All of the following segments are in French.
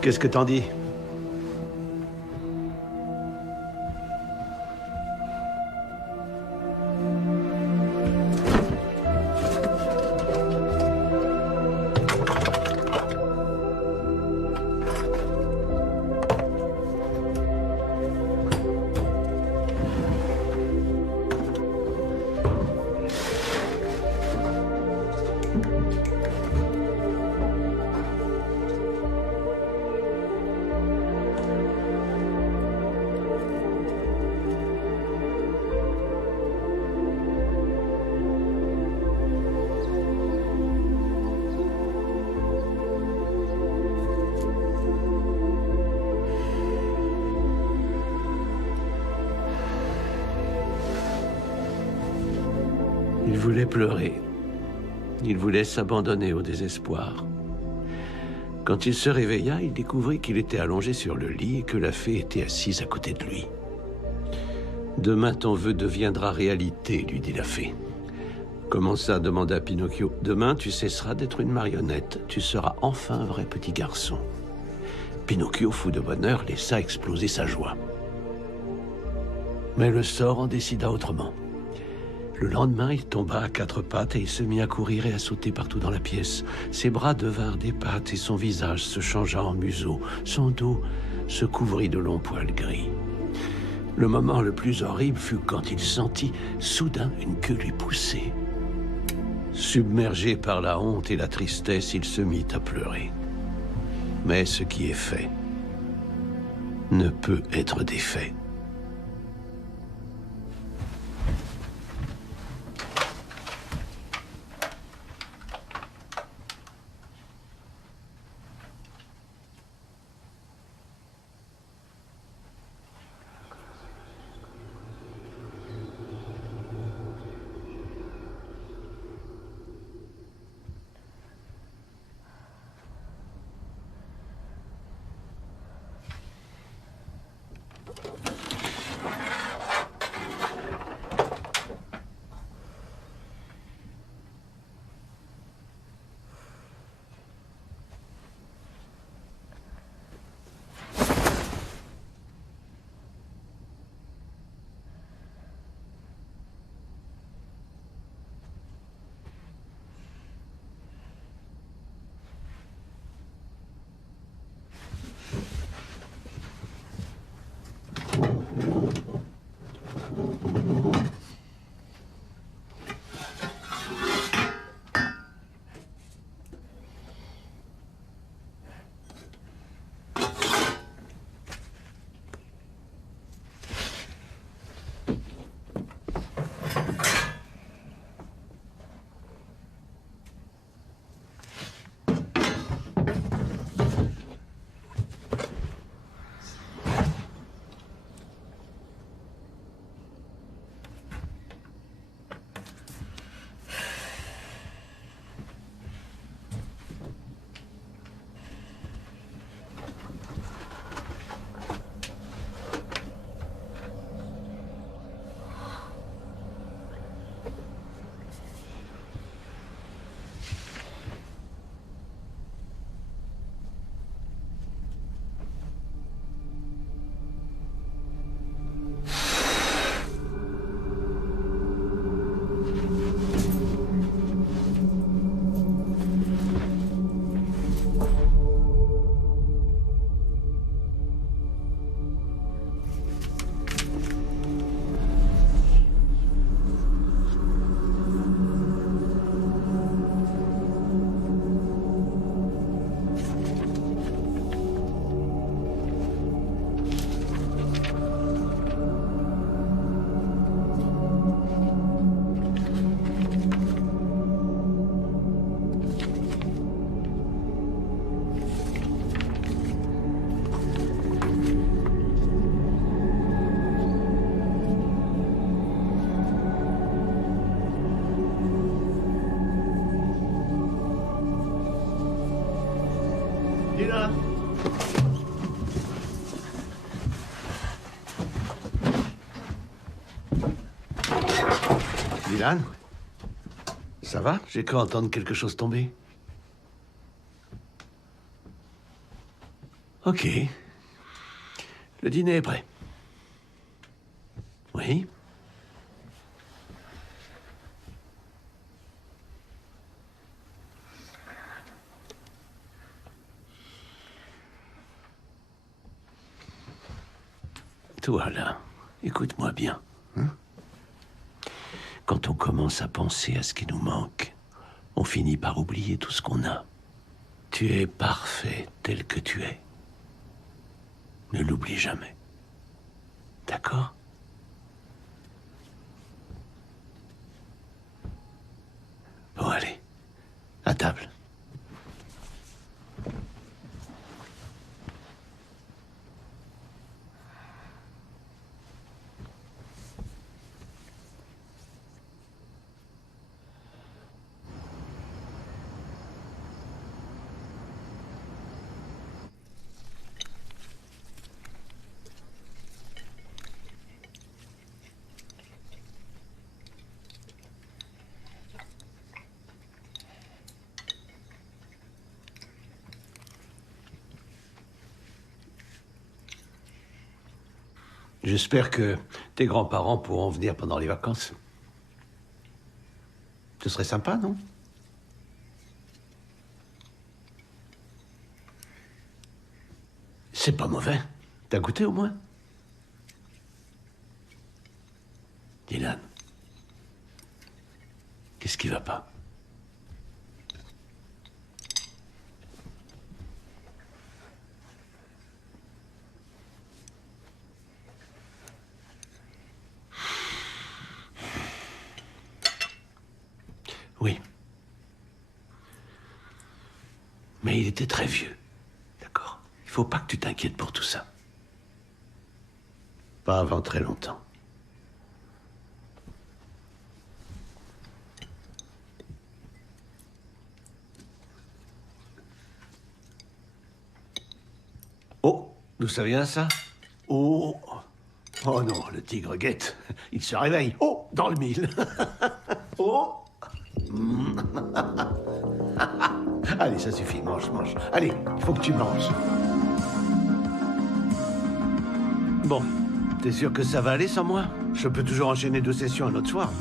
Qu'est-ce que t'en dis? Il voulait pleurer. Il voulait s'abandonner au désespoir. Quand il se réveilla, il découvrit qu'il était allongé sur le lit et que la fée était assise à côté de lui. « Demain, ton vœu deviendra réalité, lui dit la fée. « Comment ça ?» demanda Pinocchio. « Demain, tu cesseras d'être une marionnette. Tu seras enfin un vrai petit garçon. » Pinocchio, fou de bonheur, laissa exploser sa joie. Mais le sort en décida autrement. Le lendemain, il tomba à quatre pattes et il se mit à courir et à sauter partout dans la pièce. Ses bras devinrent des pattes et son visage se changea en museau. Son dos se couvrit de longs poils gris. Le moment le plus horrible fut quand il sentit soudain une queue lui pousser. Submergé par la honte et la tristesse, il se mit à pleurer. Mais ce qui est fait ne peut être défait. Dylan. Dylan? Ça va? J'ai cru entendre quelque chose tomber. Ok. Le dîner est prêt. Oui? Toi, là, écoute-moi bien. Hein? Quand on commence à penser à ce qui nous manque, on finit par oublier tout ce qu'on a. Tu es parfait tel que tu es. Ne l'oublie jamais. D'accord? Bon, allez. À table. J'espère que tes grands-parents pourront venir pendant les vacances. Ce serait sympa, non? C'est pas mauvais. T'as goûté au moins? Dylan, qu'est-ce qui va pas? Oui. Mais il était très vieux. D'accord? Il faut pas que tu t'inquiètes pour tout ça. Pas avant très longtemps. Oh, d'où ça vient ça? Oh, oh non, le tigre guette. Il se réveille. Oh, dans le mille. Oh. Allez, ça suffit, mange, mange. Allez, il faut que tu manges. Bon, t'es sûr que ça va aller sans moi? Je peux toujours enchaîner 2 sessions un autre soir.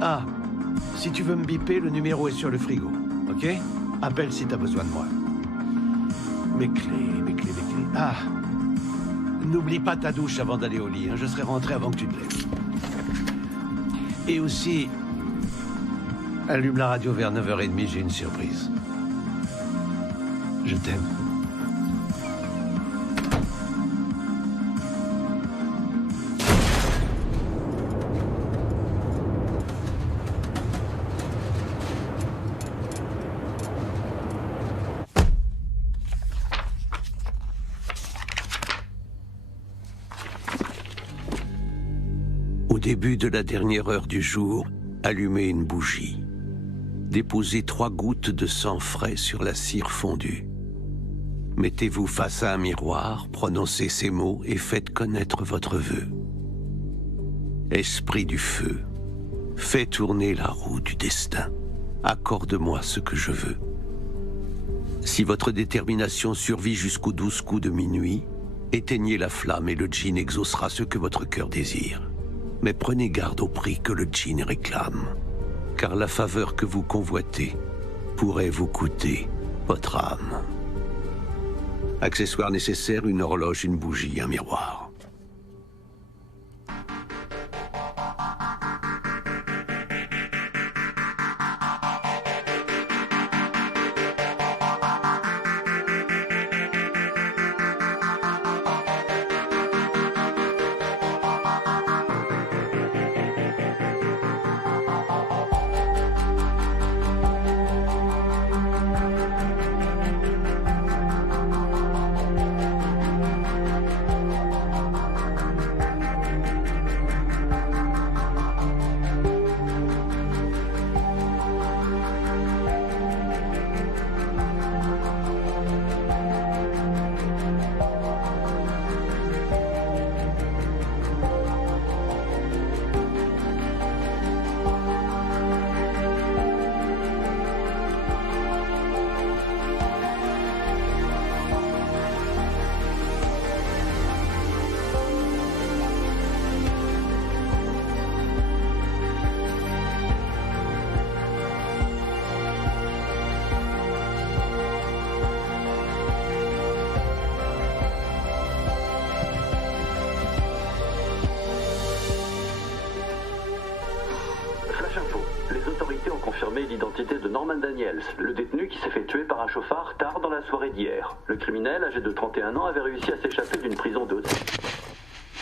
Ah, si tu veux me biper, le numéro est sur le frigo, ok? Appelle si t'as besoin de moi. Mes clés, mes clés, mes clés. Ah, n'oublie pas ta douche avant d'aller au lit, hein. Je serai rentré avant que tu te lèves. Et aussi, allume la radio vers 9h30, j'ai une surprise. Je t'aime. Au début de la dernière heure du jour, allumez une bougie. Déposez 3 gouttes de sang frais sur la cire fondue. Mettez-vous face à un miroir, prononcez ces mots et faites connaître votre vœu. Esprit du feu, fais tourner la roue du destin. Accorde-moi ce que je veux. Si votre détermination survit jusqu'aux 12 coups de minuit, éteignez la flamme et le djinn exaucera ce que votre cœur désire. Mais prenez garde au prix que le djinn réclame, car la faveur que vous convoitez pourrait vous coûter votre âme. Accessoires nécessaires, une horloge, une bougie, un miroir. l'identité de Norman Daniels, le détenu qui s'est fait tuer par un chauffard tard dans la soirée d'hier. Le criminel, âgé de 31 ans, avait réussi à s'échapper d'une prison d'hôtes.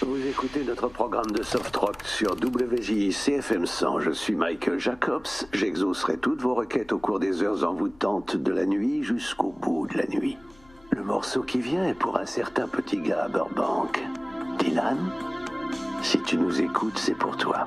Vous écoutez notre programme de soft rock sur WJIC FM 100. Je suis Michael Jacobs. J'exaucerai toutes vos requêtes au cours des heures envoûtantes de la nuit jusqu'au bout de la nuit. Le morceau qui vient est pour un certain petit gars à Burbank. Dylan, si tu nous écoutes, c'est pour toi.